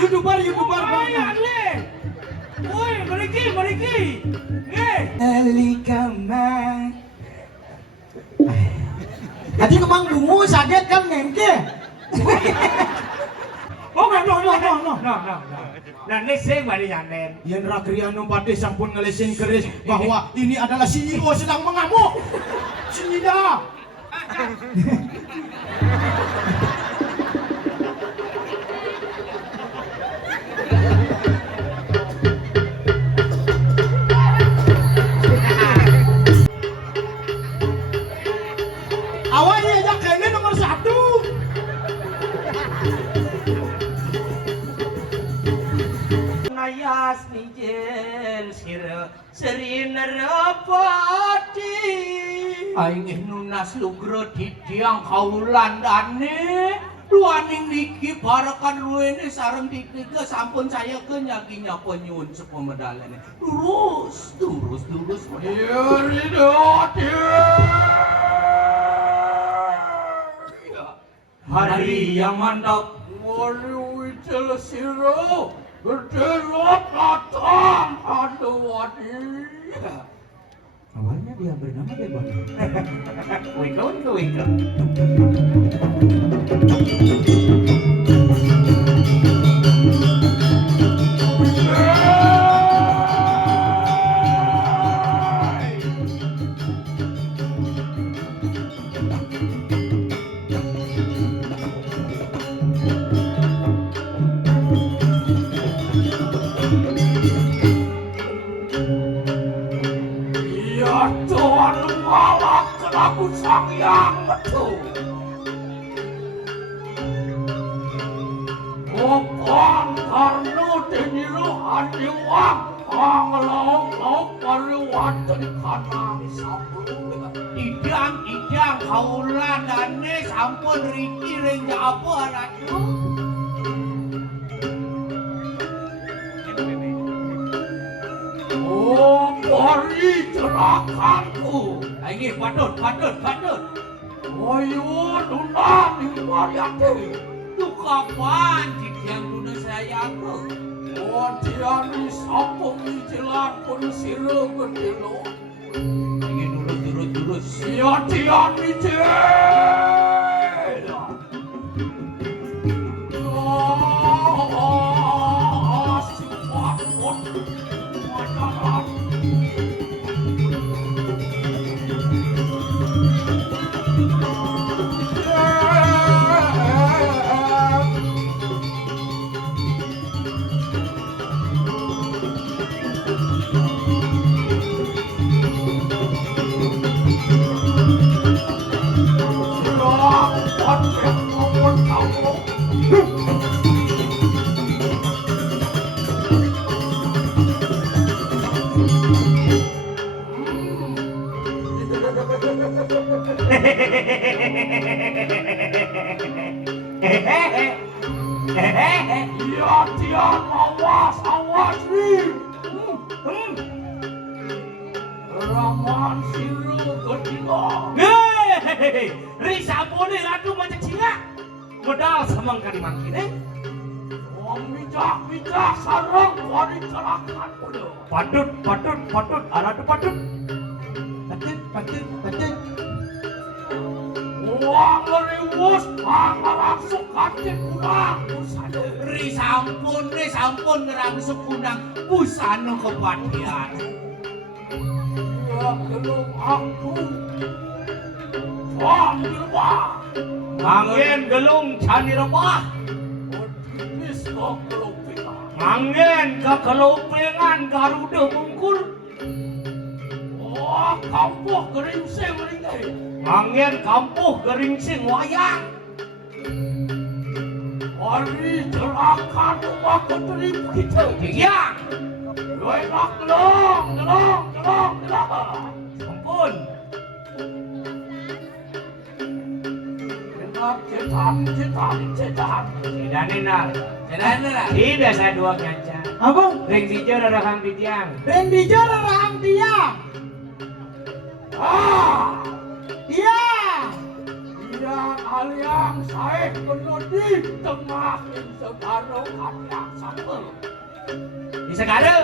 YouTuber banget. Woi, meriki. Elikama. Tadi kemang bungu sakit kan ngengke. Oh, no. Nah, ini sing bari nyanen. Yen Rakriano Pade sampun ngelesin keris bahwa ini adalah CEO sedang mengamuk. Sinida. Awalnya aja kayaknya nomor 1. Nayas nijen serina rapati aing nunas lugro didiang kaulan dane luaning niki parakan luene sareng dikike sampun saya kenyakinya penyun sepemedalane lurus hari yang mantap wali wijel siro berdelok datang ada wadi. Awalnya dia bernama Bebon. Wika. Aku sang yang betul. Bukan karena deniru hadiwang Pangelok periwatan kanang sabun. Idang kaulan dane sampun riki ring apa ratu. Oh, pori jerakanku. Ini patut. Ayo, nuna di mariate. Tu kapan yang nuna saya aku? Oh, dia ni sapung ni jelan pun sila berdelo. Ini dulu. Dia ni jela. Oh, siapapun. Majalah. Dia awas ni. Raman siru kedila. Risa pun ratu macam cina. Modal sama kali makin Mijak sarang wadi celakan udah. Patut. Aratu patut. Wah ngeriwus, ngerangsuk kacik kunang busana. Sampun ngerangsuk kunang busana kepatian. Ya gelung aku. Panggil wah. Angin gelung cani rebah. Tipis kok kelupingan. Angin ke kelupingan Garuda bungkul. Wah kampuh geringsing ringai. Angin kampuh geringsing wayang. Hari jelakan rumah keteri begitu. Tiang. Luenak gelong. Ampun. Cetan. Cedan. Ini biasa dua kaca. Apa? Ring hijau rahang di tiang. Ah! Iya. Yang aliang saya bener di tengah segara kata sambel. Di Segara.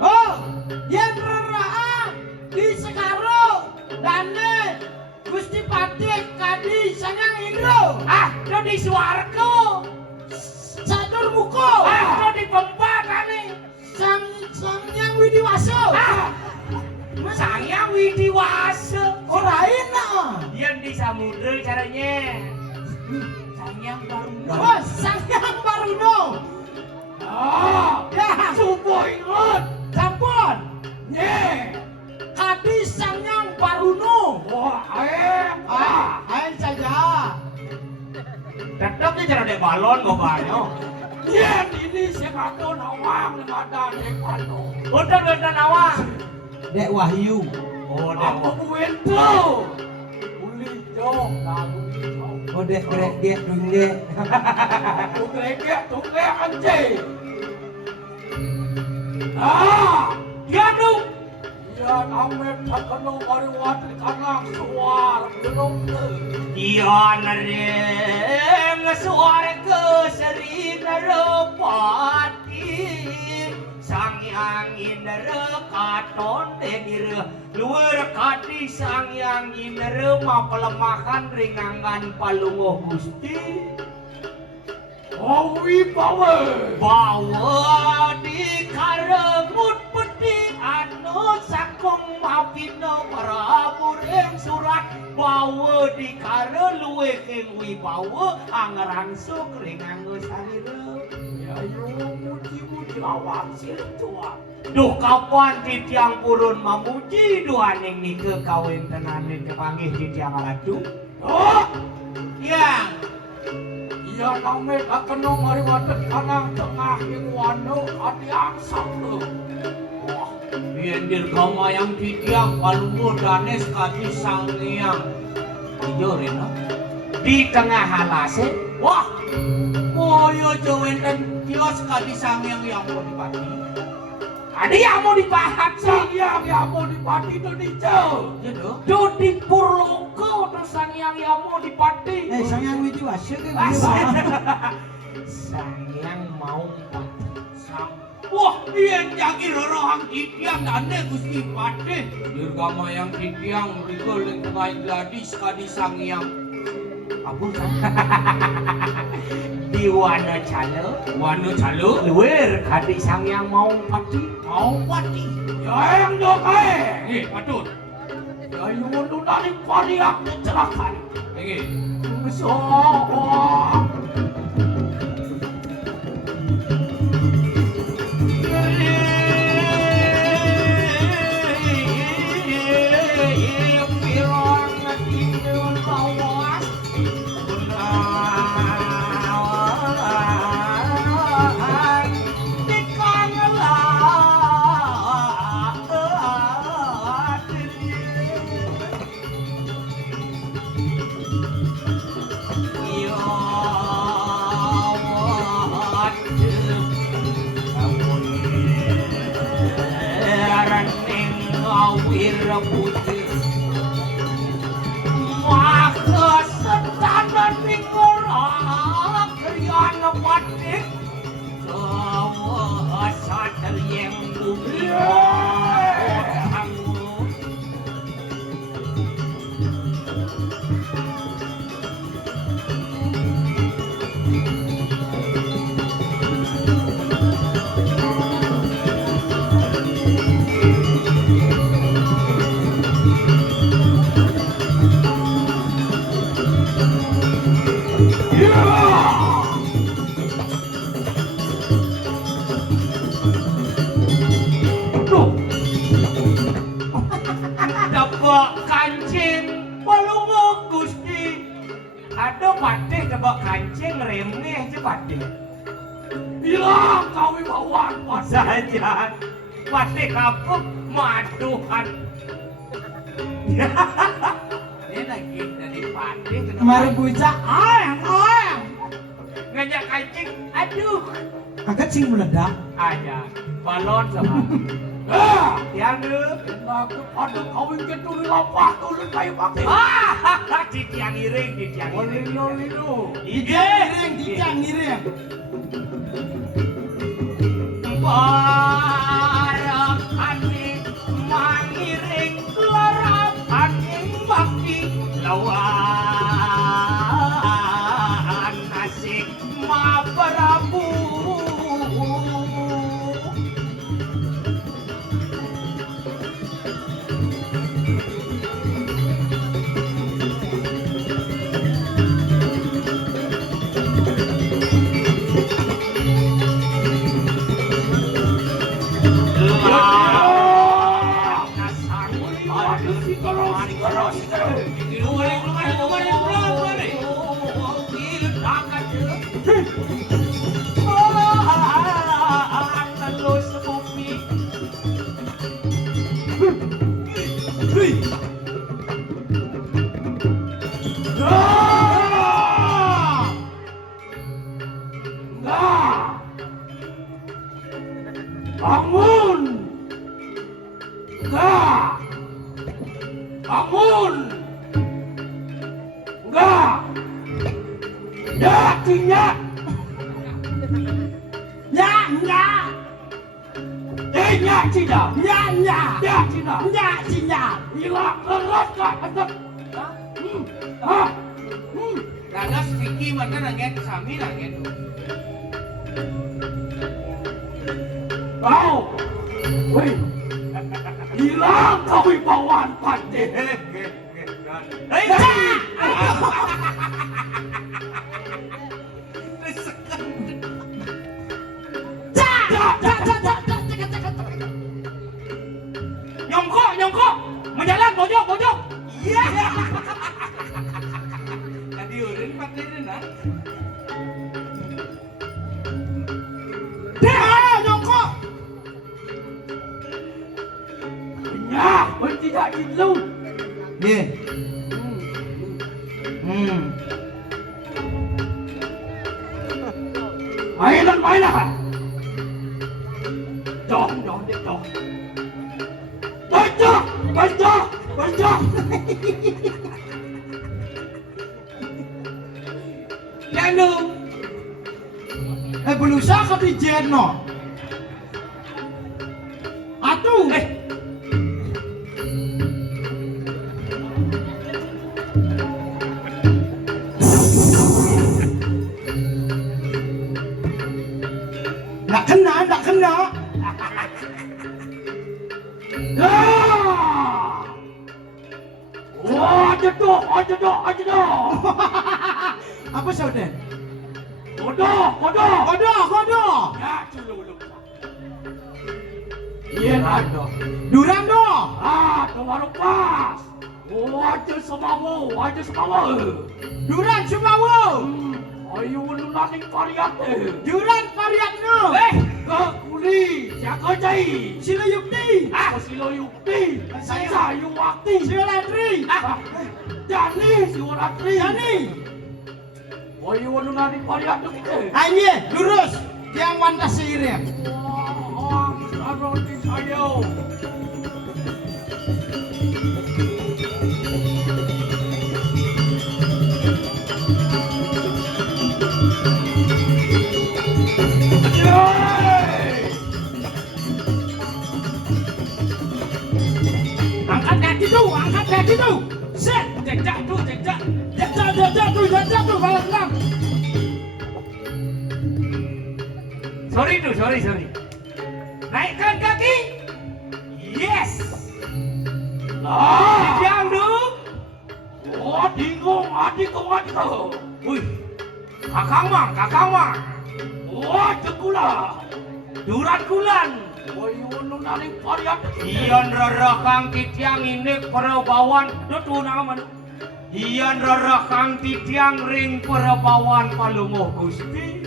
Oh, yen reraan di Sekaro dane Gusti Patih Kadi Sangang Indro. Ah, do di Suwargo. Sadur muko. Ah, do di Pempatane. Sangyang Widiwaso. Ah, Sangyang Widiwasa. Ora enak. Yang di samudra caranya. Sangyang Baruno. Oh, Sangyang Baruno. Ah, Ya, subuh ingat. sampun. Nye. Kadi Sangyang Baruno. Wah, Ayo saja. Tetap dia cara dek balon kok banyak. Yen ini sekado nawang nada nekano. Udah bener awak. Dek Wahyu. Oh, Aku dek. kuwento. Uli jong lalu jong. Oh, dek grek dung dek. Tuklek anjing. Ah, Gaduh. ya amet takano mariwat kanang suar gerong. Iya nereng suara ke seri nerepati Sangyang indera katon denir luar kadi Sangyang indera mapelemahan ringangan palunguh gusti Oh, wibawa. bawa di karemut peti anu sakung mapino Prabu ing surat bawa di kare luwe ing wibawa angerangsuk ring anggo sarira Ya yo muji-muji awak siltua. duh kapan titiang purun mamuji duaning nike kawin tenanin kepanggih titiang aladu Oh, yang ya amet takano mariwat kanang tengah ing wano adiang sabtu. Wah, yen dirgama yang titiang palunguh danes kadi Sangyang iyo rena di tengah halase wah moyo jawenten kios kadi Sangyang yang mau dipati ada yang mau dipahat Sangyang ya mau dipati Indonesia. ya doh do di Purloka terus Sangyang yang mau dipati Sangyang Widiwaso ke Sangyang mau dipati wah yen jagi lorohang titiang dane Gusti Patih dirgama yang titiang rikul ing tengah gladis kadi Sangyang apa di Wanocalo luwer kadi Sangyang mau pati Ya yang dokae. Patut. Ya yung mundo dari pariak kecelakaan. So, putih maka setanan tinggorak kriyan patik kawasa yang bumi Patih tebak kancing remeh je Patih. bilang kau bawaan Saja Patih kapuk maduhan. Ini lagi dari Patih Mari bocah ayang. ngajak kancing. Aduh. Agak sing meledak. Aja balon sama. Tiang deh. Aku pada kawin ke tuli lapak tuli kayu pakai. Di tiang iring, di tiang iring. Lino. Ngiring, dicang ngiring. Barakane mangiring kelarapaning bakti lawan asik ma Prabu. Bangun! Enggak! Bangun! Enggak! Ya, tidak! Ya, nya. Tidak, tidak! Ya, nya. Ya, tidak! Ya, tidak. Hilang lelas kak, tetap! Karena Vicky mana nangget sami nangget. Kau! Wih! Hilang kewibawaan pandai! Hei, nyongkok, menjalan bojok. Iya. Tadi urin pakai nah. Nyongkok. Ya, tidak gitu! Nih. Mainan! Dong, dia dong! Baca! Jangan. Belusa ka di Jeno. Atuh. Nggak kena. Aja dong! Apa saudara? Kodok! Kodok. Ya, dulu. Iya, ada. Durando. Kemaru pas! Aja semamu! Duran Sumawo. Ayo nunaning variate! Duran Variatno. Kekuli! Siaka jai! Sila Yukti. Silo yukti! Saya. Sayu wakti! Sila Landri. Jani! Siwaratri! Yani. Ayo nunaning variate kita! Ayo lurus. Yang wantas seiring. Saroti sayo! Angkat kaki tuh. Set. Jejak tuh. Balas enam. Sorry. Naikkan kaki. Yes. Tiang dulu. Bingung, adik. Wih. Kakang mang. Jekula. Duran kulan. Ayo nunaning variate kita! Iyan rarakang titiang inik perebawan. Dutu nama. Iyan rarakang titiang ring perebawan palunguh Gusti.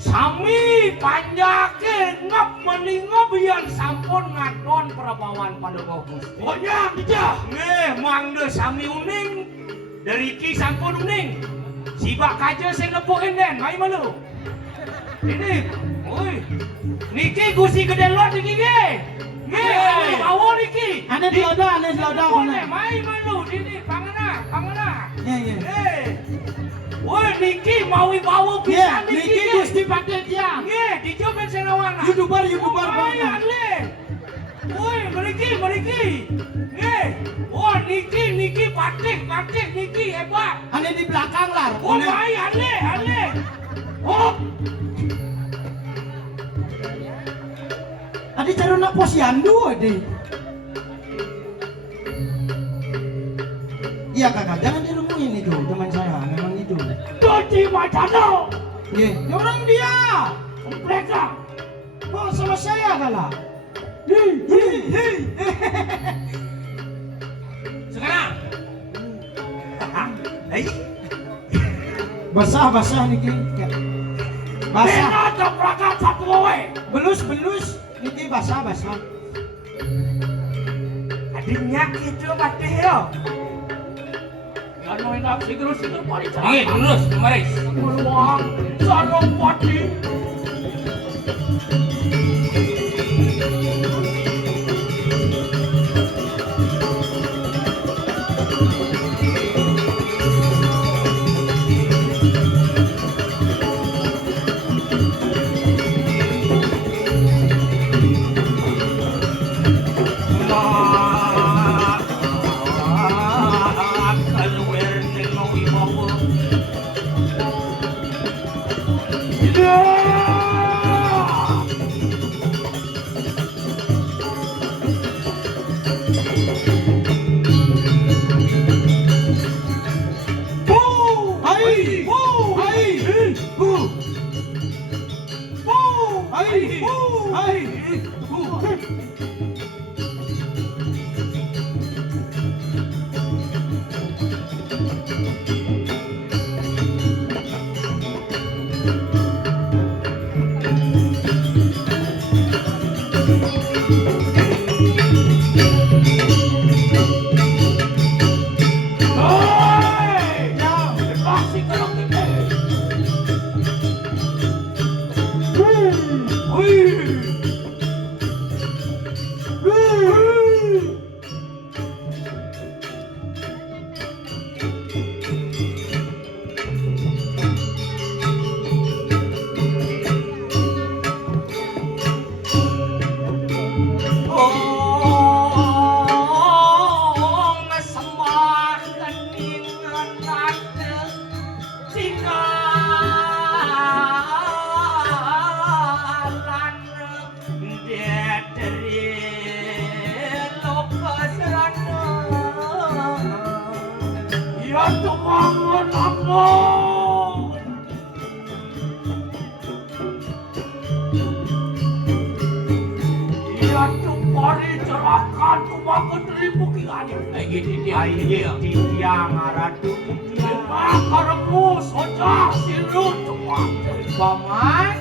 Sami panjake ngap meningop yang sampun ngadon perebawan palunguh Gusti. Pokoknya dijah! Mangde sami uning. Dari ki sampun uning. Sibak kaja sing nepukin den. Mai malu. Ini. Woi. Niki gusi gede lot niki ge. Nggih, awon iki. Ane diloda Boleh main malu ini pangana. Iya, iya. Woi niki mau bawa Iya, pisan niki Gusti Paten Tiang. Nggih, dicoba senawana. YouTuber Banyak. Woi, meriki. Nggih. Oh, niki patik niki hebat. Ane di belakang lar. Oh, baik, ale. Oh, Adi caruna posyandu ade. Iya kakak, jangan dirumuin itu teman saya, memang itu. Doji Macano. Iya, ya orang dia. Mereka. Kok sama saya kalah? Sekarang. Basah niki. Basah. Bena tabrakan satu wae. Belus niki basah. Adiknya gitu patih yo. Ano enak siguro pari. Nggih, lurus, kemarin. Peluang sarong pati. Tiang aradu paman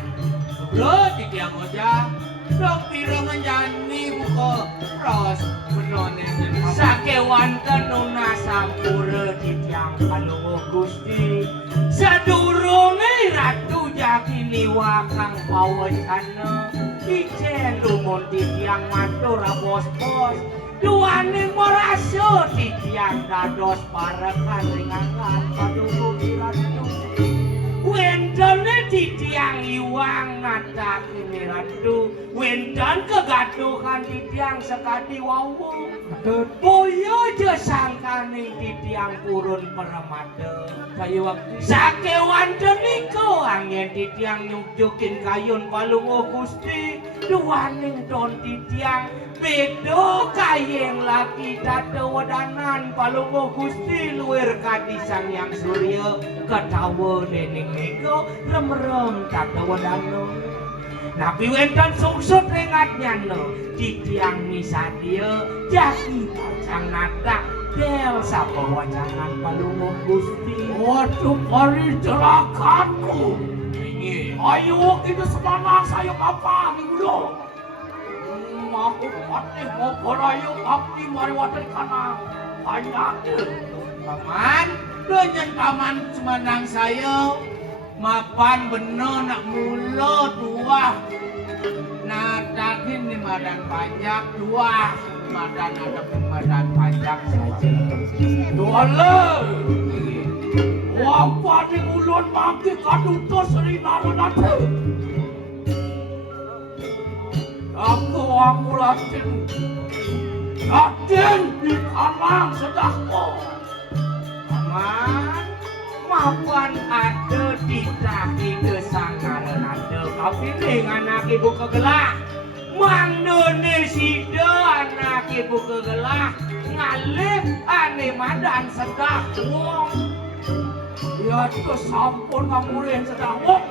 lo tiang oja dong pira menjani buka pros menonen sakewan kanuna sampura tiang palungo gusti sadurunge ratu jakini wakang pawacana icen lumon tiang matur bos-bos duaning moraso tiang dados parekan ringangan padungo ratu wendone tiang iwang nata kini ratu wendan kegaduhan tiang sekadi wawu boyo je sangkane tiang purun permata kayu waktu sakewan deniko angin tiang nyujukin kayun palungo gusti duaning don tiang bedo kayeng laki dada wadanan palungo gusti luir kadisang yang surya ketawa dening nego rem kata wadanan nabi wendan sungsut rengatnya no tiang misadia jaki kacang nata del sapa wacangan palungo gusti waduh pari celakanku ayo kita semangat saya apa minggu dong aku patih mau berayu tapi mari wadah kana banyak paman dengan paman semenang saya mapan bener nak mula dua nah tadi ini badan pajak dua. Badan ada badan pajak saja. Dole. Apa ning ulun mangke kadutos rinaro nate. Aku amulatin. Raden di kanang sedahku. Aman, mapan ada di kaki kesanggaran ada. Kau pilih anak ibu kegelah. Mang Indonesia anak ibu kegelah. Ngalih ane madan sedah wong. Ya itu sampun ngamurin sedang wong.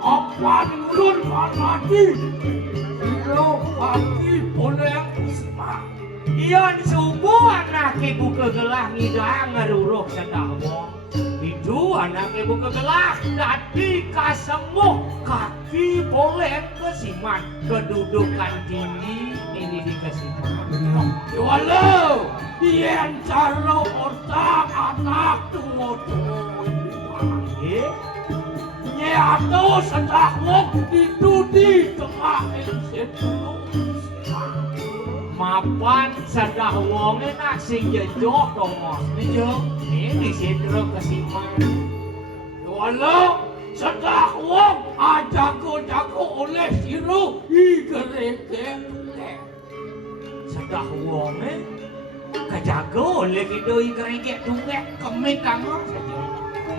Apa ning ulun manati. Ilo pati boleh kusma. Iyan subuh anak ibu kegelah ngidang ngeruruh sedah wong. Itu anak ibu kegelah dadi kasemuh kaki boleh kesiman kedudukan tinggi ini di kesiman. Walau yen caro ortak anak tuwa-tuwa ini. Nyato sedah wong itu di tengah sedulur. Mapan sedah wong enak sing jejok tongos nijo ini sidro kesiman. Walau sedah wong ajago-jago oleh siru igereke. Sedah wong kejago oleh kita ikerike tungek kemit tangan saja.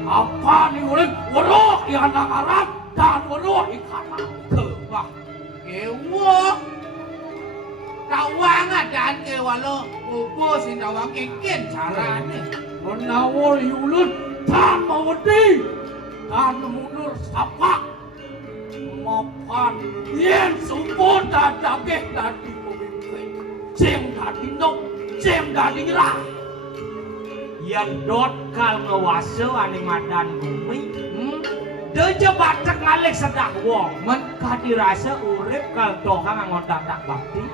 Apa nih ulun weruh di anak Arab dan weruh di kanan kebah. Ewo tawang adaan ke walau upo sing tawang ikin carane. Menawar ulun tak mawedi dan mundur sapa. Mapan yen sumpun dadake dadi pemimpin. Sing dadi nok, sing dadi ngerah. Yang dot kal ngewase ane madan bumi deje batek ngalih sedah wong men kadirasa urip kal tohang anggota tak bakti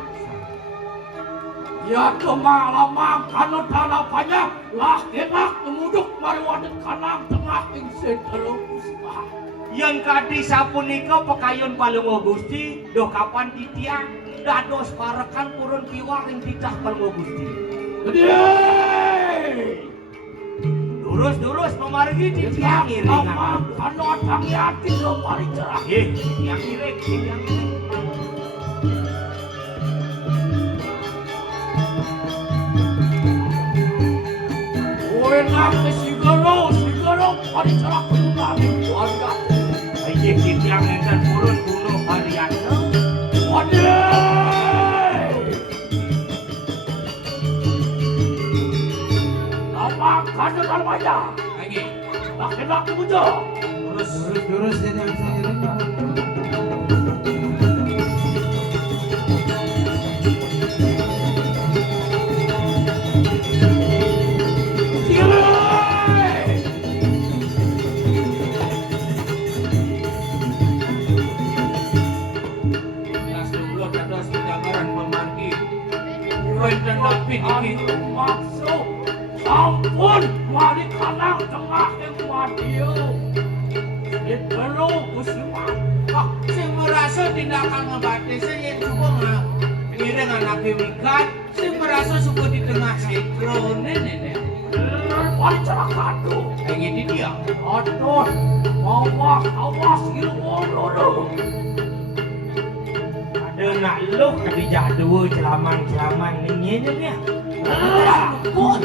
Ya kemalamang kanut harapannya lah enak memuduk mari wadet kanang tengah ing sedelo usah. yang kadi sapunika pekayun palungo Gusti doh kapan titiang dados parekan purun piwar ing titah palungo Gusti. Gede! Durus memargi titiang iring kanut ang yakin lo paling cerah. titiang iring Enak ke sigaro paling cerah penunami keluarga. aja titiang enggan purun bunuh harian Waduh! Nama kanut almaya. lagi Laki-laki muda. Durus ini Maksud sampun mari kanang tengah yang wadio. Itu kusiman. sing merasa tindakan ngebatisi yang suka ngiring anak wikat sing merasa suka di tengah sinkron ini Paling cerah kado. kayak gini dia Aduh, awas ilmu dulu. ada nak lu kadi jadul celamang ini nih Pun.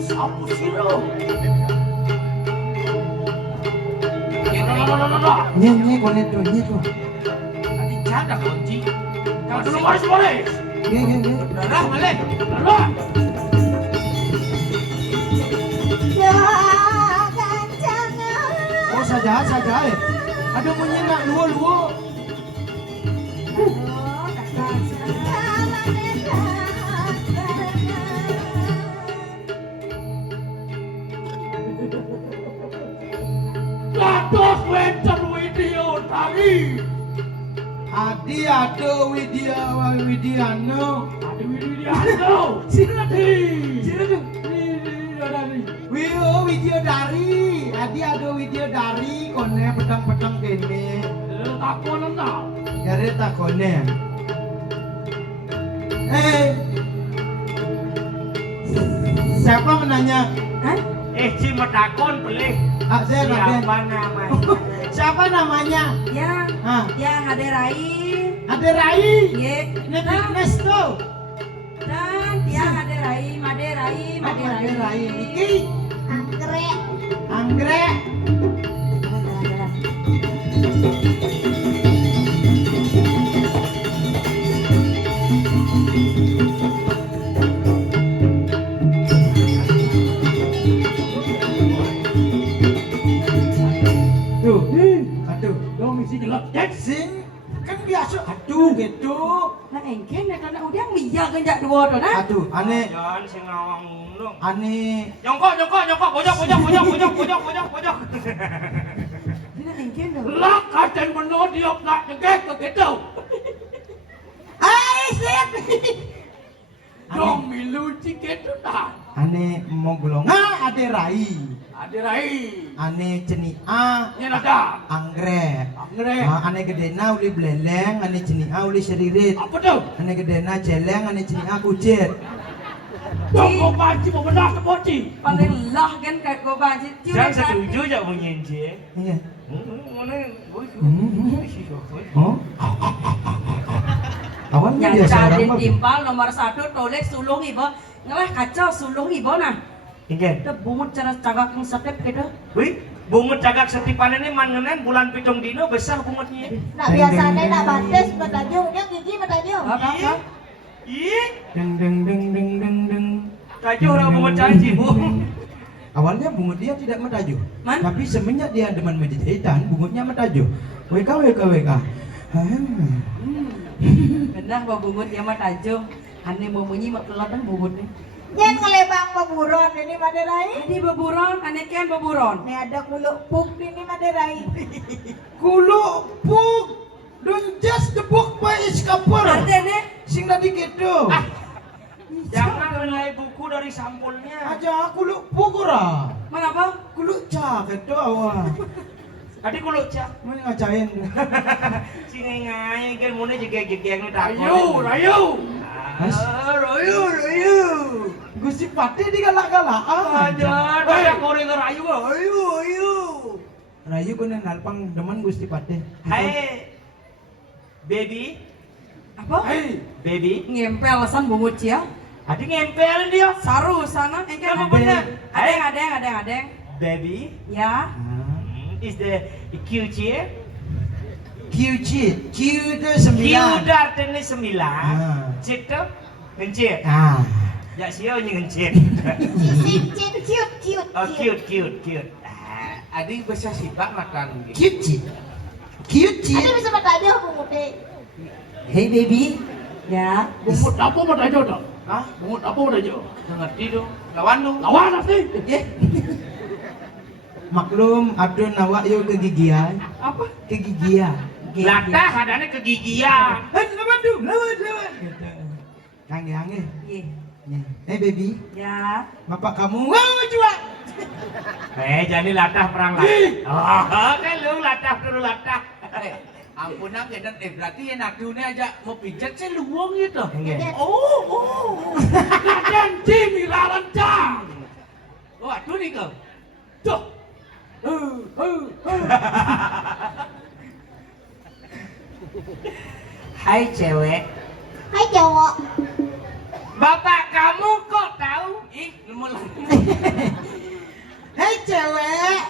Sapu sirup. Nye konet tuh, nye tuh. tadi jaga kunci Dulu baris. Nye. darah malen Darah. Jangan, jangan. Oh saja. Ada menyenak luo. Gatos wenten widi Adi Ado Widiano. Adi Widiano. Siradi. Wio Widiodari. Adi Ado Widiodari. Kone pedang-pedang kene. Takon tau. Gare takone. Siapa menanya? Hah? Ci medakon beli. Saya Raden. Siapa namanya? Siapa namanya? Yang Ah, yang ada Rai. ada Rai. Ye. Fitness tuh. Dan yang ada Rai, Made Rai, Made Rai. Ada Rai. Iki Anggrek. anggrek. Tuh, aduh. Dong isi gelap. Sing kan biasa aduh gitu. Nah engken nak anak udang miya genjak dua tu nah. Aduh, aneh Jangan sing ngawang dong. aneh. Jongkok, pojok. Dia engken tu. Lak kacan benar diop nak jengket ke gitu. Hai, Sid. Dong milu ciket tu tak. Aneh mau golongan ada Rai. Ada Rai. Aneh cenia Yang ada. anggrek. Anggrek. Aneh gedena uli beleleng, aneh cenia uli seririt. Apa tu? Aneh gedena celeng, aneh cenia kujet. Dong kau panci mau benar ke poci. Paling lah kan kat kau banci. Jangan setuju je bunyi je. Iya. Mana? Oh. Awan Yang biasa tadi orang mah. timpal nomor 1 tolek sulung ibu. Ngalah kacau sulung ibu nah. Ingen. Kita bungut cara cagak yang setep gitu. Wih, bungut cagak setipan ini manganen bulan pitung dino besar bungutnya. Nak biasanya nak bates metajung, dia gigi metajung. Apa? Ih, Deng deng deng deng deng deng. tajuk orang bungut canci bu. Awalnya bungut dia tidak metaju, Man? tapi semenjak dia demen menjahitan, bungutnya metaju. WK. Benar bawa bungut dia mah tajung. Ane mau bunyi mak kelatan bungut ni. Jangan ngelebang beburon ini Maderai. Ane beburon, ane kian beburon. Ini ada kuluk puk ini Maderai. Kulo puk, don't just the book by its cover. Ada ni. Sing tadi gitu. Jangan menilai buku dari sampulnya. Aja kulo puk ora. Mana apa? Kulo cak itu awak. Tadi ku lucak. Mau ngacain. Sini ngai kan mune juga gigeng nu takut. Rayu. Rayu. Gusti Pati digalak-galak. Aja, ada koreng rayu. Ayu. Rayu kena nalpang demen Gusti Pati. Hai. Baby, Apa? baby. Ngempel alasan bungut ya. Adi ngempel dia. Saru sana, engken Kamu apa? benar. Adeng. Baby, Ya. is the QC? QC, Q itu Q 9. artinya 9. Ah. C itu ngencit. Ah. Ya sio ngencit. Cute. Oh cute. Adi bisa sifat makan gitu. QC. Ada bisa metajung bungute. Hey baby. Ya. Bungut apa metajung tu? Hah? Bungut apa metajung? Ngerti dong. Lawan dong. Lawan nanti. Maklum adun awak yo kegigian. Apa? Kegigian. Latah adanya kegigian. Lawan. Gitu. Angge. Ye. Hey baby, Ya. bapak kamu mau jual. Jadi latah perang latah. Oh, kan lu latah dulu latah. Ampun nak dan berarti yang nadunya aja mau pijat sih luang gitu. Angge. Oh. Nadan Jimmy lancang. Oh, aduh nih kau. Tuh. Hai cewek. Hai cowok. Bapak kamu kok tahu? Ih, lemah. Hei cewek.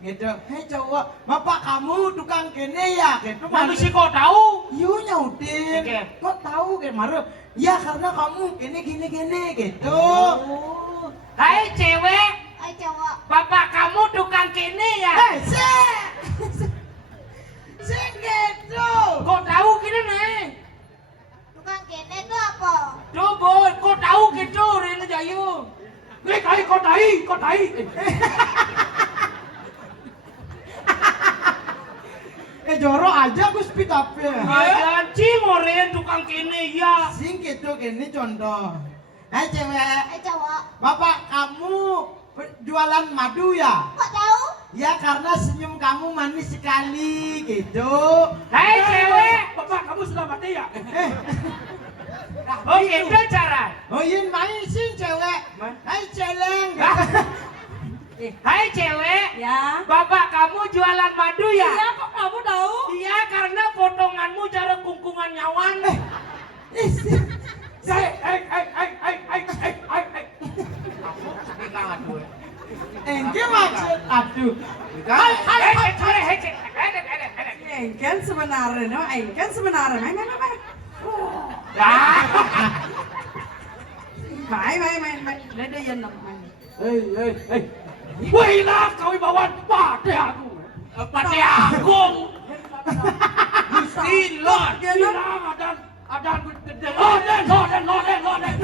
Gitu. Hei cowok, bapak kamu tukang kene ya? Gitu. Lalu sih kok tahu? Yu nyautin. Oke. Kok tahu kayak marah? Ya karena kamu gini gitu. Oh. Hai cewek, Hai cowok. bapak kamu tukang kene ya? Hei, sih gitu. Kok tahu gini nih? Tukang kene itu apa? Coba, kok tahu gitu Rina Jayu? Nih kai kotai. jorok aja Gus pitape. Janji moren tukang kene ya. Sing gitu gini contoh. Cewek, Cowok. bapak kamu jualan madu ya? Kok tahu? Ya karena senyum kamu manis sekali gitu. Hai cewek. Bapak, kamu sudah mati ya? Oh gitu cara. Oh iya main sih cewek. Hai celeng. Hai cewek. Ya. Bapak kamu jualan madu ya? Iya, kok kamu tahu? Iya karena potonganmu cara kungkungan nyawan. Engke maksud aduh. Engken sebenarnya, no, engken sebenarnya. Main. Dia yang main. Wih lah, kau ibawan pade aku. Pati agung. Gusti Lord. Bilang ada loden.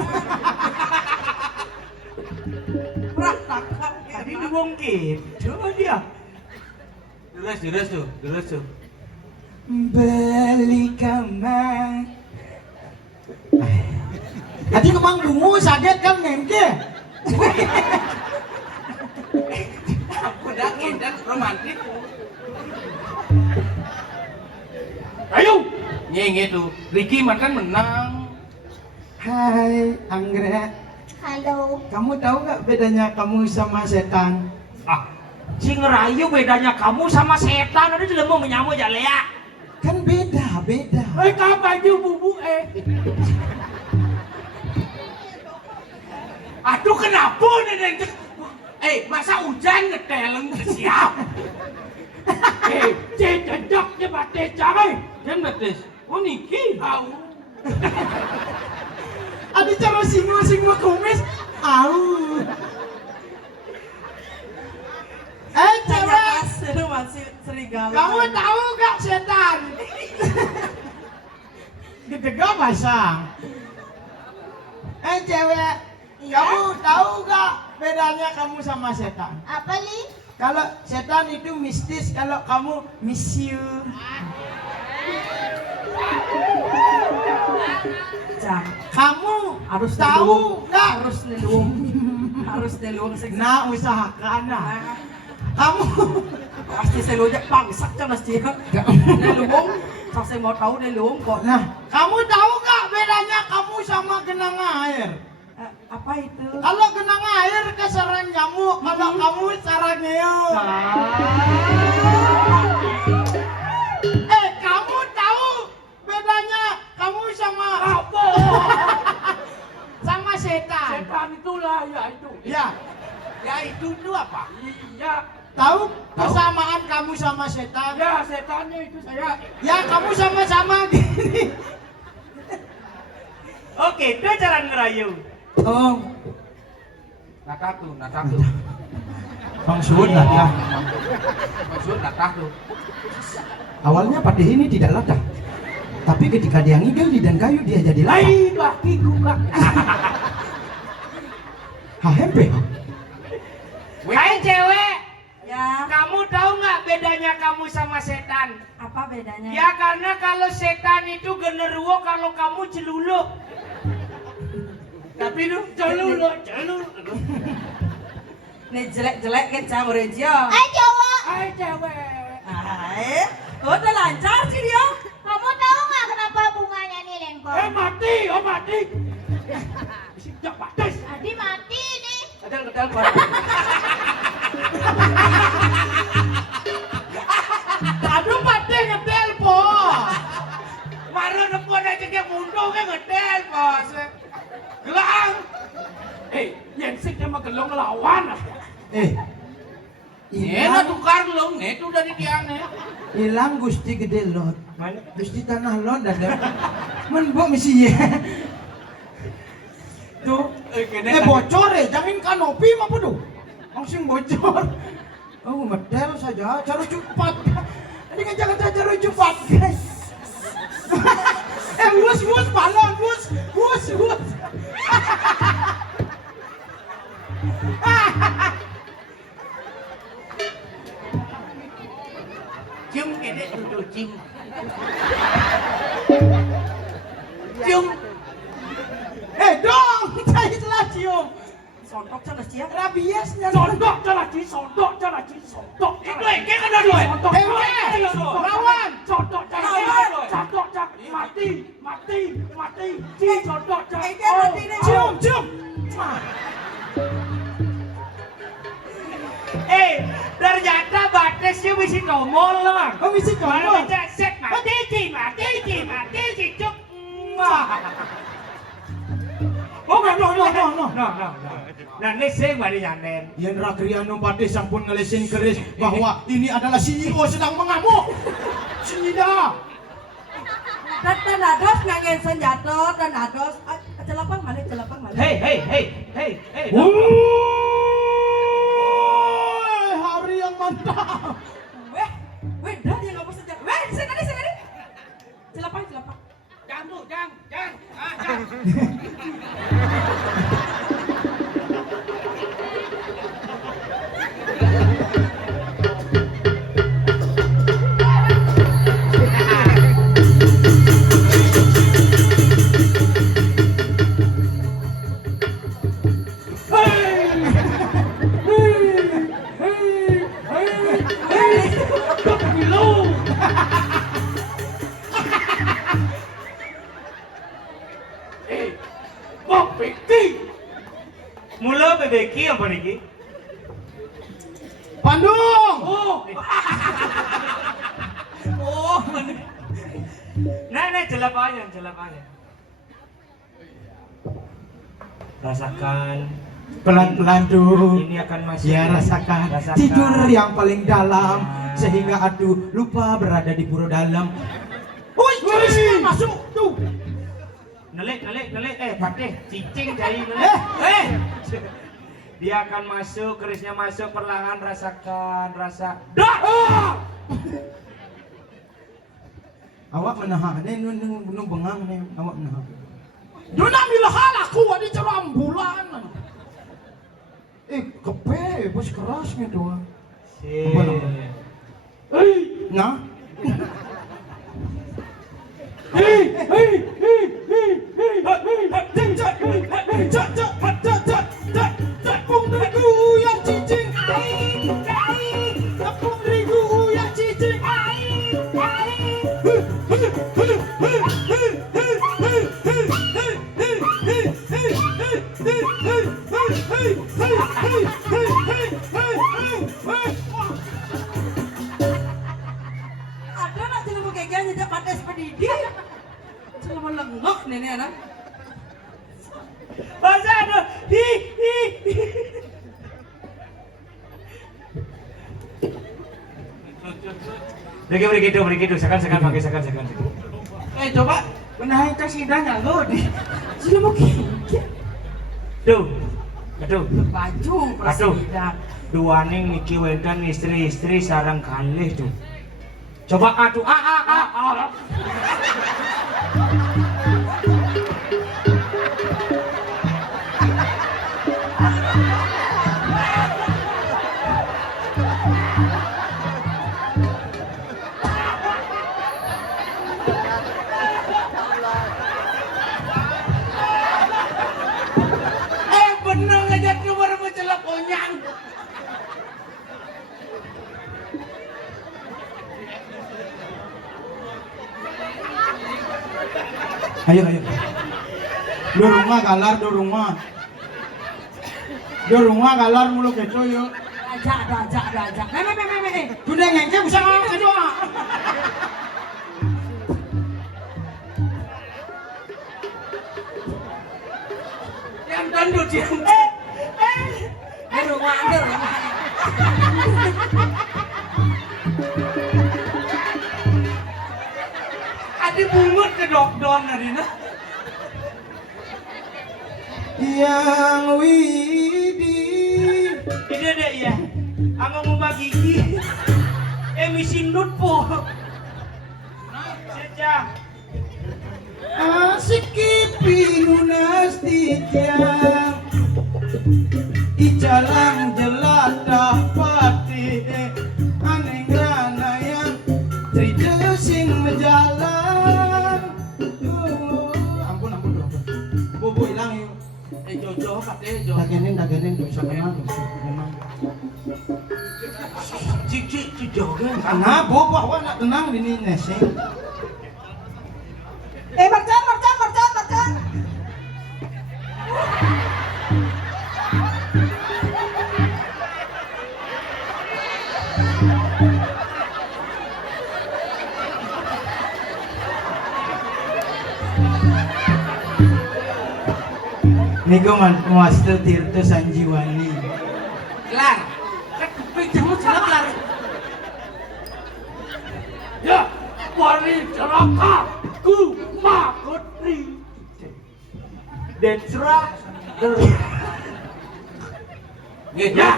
Praktek. Tadi dibongkit. Coba dia. Terus tuh. Beli kamar. Tadi kemang bungu sakit kan ngengke. Udah dan romantis. Ayo. Nyeng itu. Ricky makan menang. Hai Anggrek, Halo. kamu tahu nggak bedanya kamu sama setan? Si ngerayu bedanya kamu sama setan. Ada tidak mau menyamu aja Lea. Kan beda. Kapan ju bubu Aduh kenapa nih? Masa hujan ngeteleng siap? ceceknya mati cari. Kan betis. Oh Niki. Ada cara singo kumis. Cewek, Seru masih serigala. kamu tahu nggak setan? Gedega basah. Cewek, kamu tahu nggak bedanya kamu sama setan? Apa li? Kalau setan itu mistis, kalau kamu misiu. Kamu Harus tahu nggak? Harus neluang Nah, usahakan nah. Kamu pasti selujak bangsak kan pasti neluang. Saya mau tahu neluang kok. nah, kamu tahu nggak bedanya kamu sama genang air? Apa itu? Kalau genang air kesarang nyamuk, kalau kamu sarang nyamuk. Kamu tahu bedanya kamu sama apa? Sama setan. Setan itulah ya itu. Ya itu apa? Iya. Tahu persamaan kamu sama setan? Ya setannya itu saya. Ya, kamu sama-sama gini. Oke, itu cara ngerayu. Oh, Natatu. Bang Suud lah ya. Maksud natatu. Awalnya pada ini tidak latah. Tapi ketika dia ngigel di dan kayu dia jadi latah. Lain lakiku kak. Hempe. Hai cewek, Ya, kamu tahu nggak bedanya kamu sama setan? apa bedanya? Ya karena kalau setan itu genderuwo, kalau kamu celuluk. Tapi lu celuluk. Nih jelek-jelek kan cang Reja. Cowok. Hai cewek. Udah lancar sih dia. Kamu tahu nggak kenapa bunganya nih lengkong? Mati. Sejak batas. Adi mati nih. Kedel. Aduh, pada ngedel po. Maro nepon aja dia mundur kan ngedel bos. Gelang. Yensik dia mah gelong lawan. Enak tukar lu, itu dari tiangnya. Hilang Gusti Gede Lot. Gusti Tanah Lot ada. Menbok misi ya. Tuh, bocor jangan kanopi apa tuh? Langsung bocor. Oh, medel saja, cara cepat. Ini ngajak cara cepat, guys. Bus, balon, bus. cium kene tuh cium. Cium. Dong, saya telah cium. Sontok cenah cia. Rabiesnya. Sondok calaci, sondok calaci, sondok. Doi, kene kan doi. Sondok. Lawan. Sondok calaci. Sondok cak mati. Ci sondok cak. Cium. Ternyata batasnya mesti nomol lah. Oh, misi Kalau kamu. baca set mati, cuk. Oh, no. Nah, ini saya bari nyanen. Yen Rakriano Pade sampun ngelesin keris bahwa ini adalah CEO sedang mengamuk. Sida. Dan nados ngangen senjata dan nados celapang malik. Hei. Woi, hari yang mantap. Weh, dah dia ngapa senjata. Weh, sini. Celapang. Jang. Mula bebeki apa niki? Bandung. Oh. Nah, jelapannya. Rasakan. Pelan-pelan tuh. Ini akan masuk. Ya, rasakan. Tidur yang paling dalam sehingga aduh lupa berada di pura dalam. Woi, masuk tuh. Nelik, Patih, cicing dari nelik. Dia akan masuk, kerisnya masuk, perlahan rasakan, dah! Awak menahan, nu bengang nih, awak menahan. Dona milahal aku di cerambulan. Kepe, bos keras gitu. Sip. Nah, tepung terigu yang cicing, tepung terigu yang cicing. Ada nak celupang keganya dia pates pedidi. Celupang lengok nenek anak. Masa ada hi. Beri gitu, sekan pakai sekan. Coba menahan kasidah nggak di. Celupang keganya. Aduh. Baju presiden. Dua ning niki wenten istri sarang kalih tuh. Coba aduh bener aja keluar mencelak onyang. Ayo. Do rumah galar mulu keco yuk. Ajak. Me. Sudah ngengke bisa kedua. Yang dandut yang Di rumah. ada bungut ke don dari na. Yang widi. Ini ada ya. Anggo mau bagi gigi. Emisi nut po. Sejak. Asik pinunas tijang. Ijalang jelata pati aneng rana yang Jo. Dagenin bisa kenal. Cici joget. Karena bobo awak nak tenang ini nese. Mercon. Niko Master Tirto Sanjiwani. Kelar. Kuping kamu salah kelar. Ya, wali celaka ku makutri. Densra. Ya.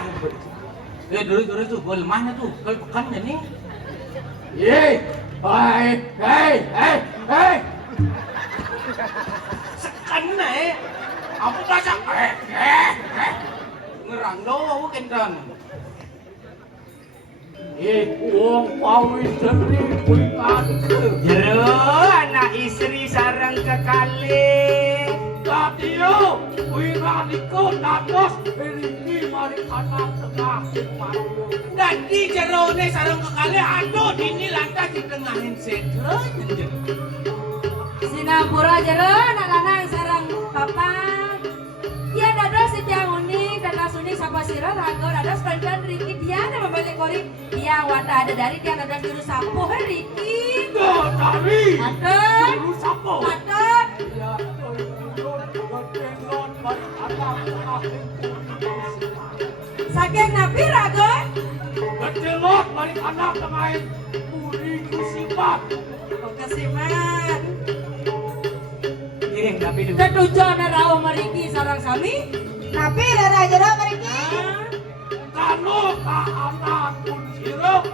Dulu tuh, gue lemahnya tuh, kalau bukannya nih. Hei. Sekana Aku rasa ngerang doang bukan kan. Wong pawis dari pulingan ke. Jero anak istri sarang kekali. Tadi yo, pulingan ikut dados ini mari anak tengah malu. Dan di jero ne sarang kekali aduh ini lantas di tengahin sedro. Sinapura jero anak lanang sarang papa. Ya dados sejauh ini dados unik sapa sira rago dados kancan Riki dia nama balik korik dia wata ada dari dia dados juru sapu Riki. Dari. Aten. Juru sapu. Aten. Ya, tengon mari anak tengah Saking nabi rago. Kecelot mari anak tengah puri kusipat. Kesiman. Tapi dulu. Ketujuan rao mariki sarang sami. Tapi darah jero mereka. Kanu ka anak pun sirap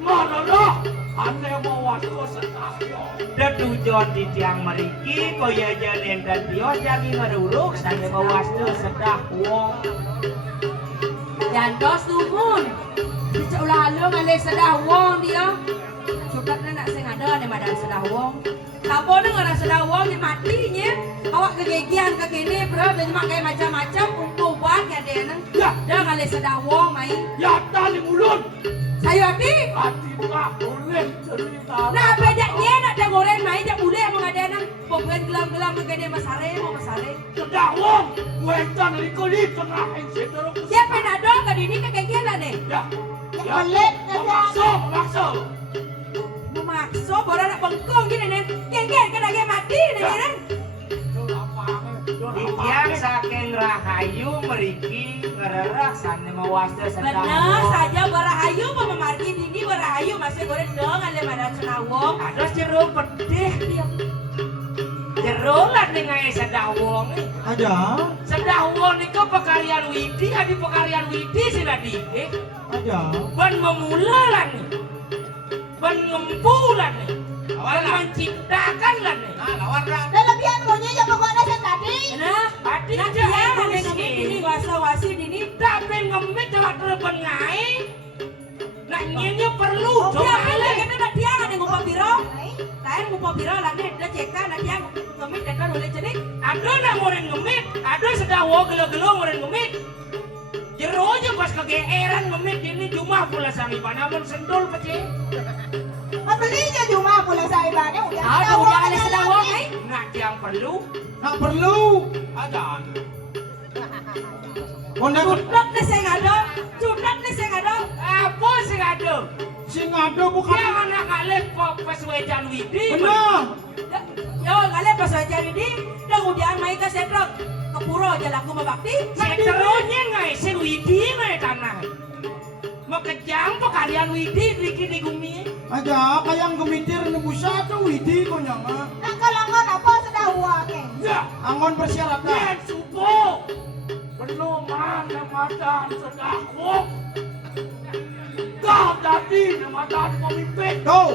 marah ane mawasko setahyo. Tujuan di tiang meriki koya janen dan tio jagi ngaruruk sampai bawastu sedah wong. Jantos tuhun. Bisa ulah halu ngale sedah wong dia. Cukatnya nak sing ada nih madan sedah wong. Kapo nih orang sedah wong ni matinya. Awak kegegian ke kini bro dan makai macam-macam untuk buat ya dia nang. Dah ngale sedah wong main. Ya tali mulut. Sayo hati. Hati tak boleh cerita. Nah bedanya nak dah goreng main tak boleh mau ada nang. Pokoknya gelam-gelam ke dia masare mau masare. Sedah wong. Wetan likulit tengah sedero. Siapa nak dong ke dini kegegian lah nih. Ya. Pelit Memaksa. Memaksa baru nak bengkong gini nih. Geng-geng kena dia mati nih kan. Di tiang saking rahayu meriki ngererah sana mawastu sedah Benar wong. saja barahayu memargi dini barahayu masih goreng dong ada madan senawong. Ada jero pedih dia. Jero lah dengan sedah wong. Aja. Sedah wong itu pekarian Widi, adi pekarian Widi sila didik. Aja. Ben memula lah nih. Ben ngempulan nih. Ben menciptakan lah nih. Lawan rak. Lebihan punya ya pokoknya saya tadi. Nah, Adi nak aja dia aku ada ngemit dini wasa-wasi dini. tapi ngemit telah terbengai. Nah nyinya perlu Dia coba boleh ale. kena nak dia ada ngumpah biro. Lain ngumpah biro lah nih dia cekan nak dia ngemit dan kan boleh jadi. Ada nak ngorin ngemit, ada sedang wo gelo-gelo ngorin ngemit. Jero aja pas kegeeran ngemit ini cuma pula sangi panaman sendol pece. Belinya cuma pula saya ibadah udah. Ada udah ada sedang wong ai. Nak yang perlu Nak perlu. ada. Kondak Cutat nih saya ngado. Cutat nih saya ngado. Apa sih ada? sing ada bukan. Yang anak kalian peswedan Widi. Benar. Yo kalian pas aja ini dah udah main ke setrok. Ke pura aja laku mabakti. Seterunya ngai si Widi ngai tanah. Mau kejam kalian Widi Riki di gumi. Aja kayang gemitir nebusa tuh Widi kok nyama. Nak kalangan apa sudah uangnya. Ya. Angon persyaratan. Yen subuh. Belum mana madan sedah wong. Kau tadi madan pemimpin. Tuh.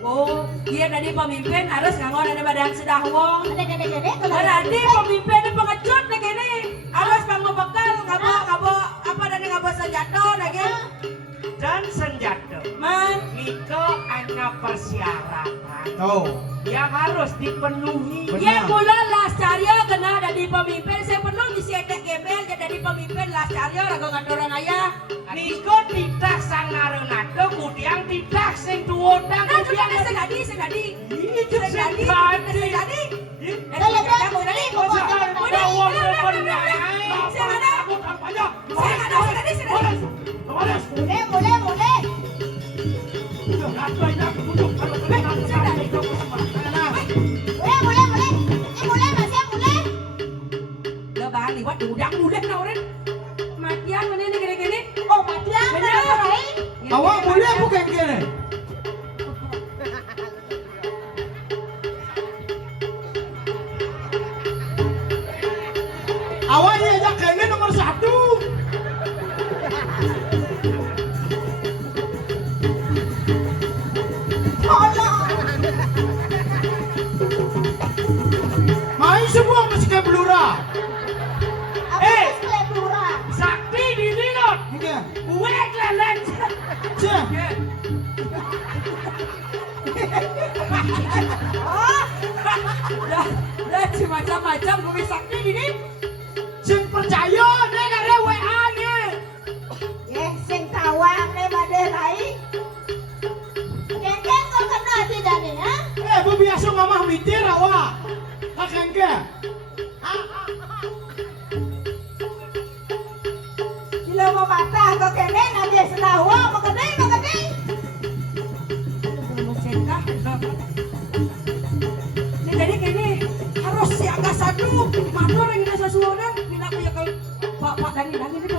Oh, dia dari pemimpin harus ngangon ada badan sedah wong. Ada gede-gede kalau. Berarti pemimpin itu pengecut nih kini. Harus bangun bekal, ngabo apa dari ngabo senjata lagi. Dan senjata. Man, Itu hanya persyaratan Tuh. yang harus dipenuhi. Benar. dia pula las carya kena ada di pemimpin saya perlu pemimpin lah caryo rago ngadorong ayah. Niko tidak sang narenado kudiang tidak sing duwodang Nah, juga kudiang sing gadi, sing gadi. Iki Sing sing gadi, gadi. sing gadi. Kalau dia mau dari pokoknya Ada wong pernah. Sing ada. Aku kampanye. Sing ada, sing gadi, sing gadi. Kemarin. boleh. Katanya aku butuh kalau kalian Boleh. Masih boleh. Lo bang liwat udang mudah na orang. Matian mana ni gini-gini. Oh, matian Bener. na orang. Awak boleh bukan kene? Awak diajak kene nomor 1. Main semua masih kayak belura. Sakti dilinot. Enggak. Uwek lelen. Cek. Dah macam-macam gue bisa ni gini. Sing percaya nih ada WA nih. Sing tawang ni bade rai. Kengkeng kau kena tidak ni, ha? Bu biasa mamah mitir awak. Kakek ke? Sila mau mata kau kene nanti sedawa mau kene. Mencegah. Ni jadi kini harus siaga satu. Mana orang ini sesuatu. Mina punya ke Pak Dani ini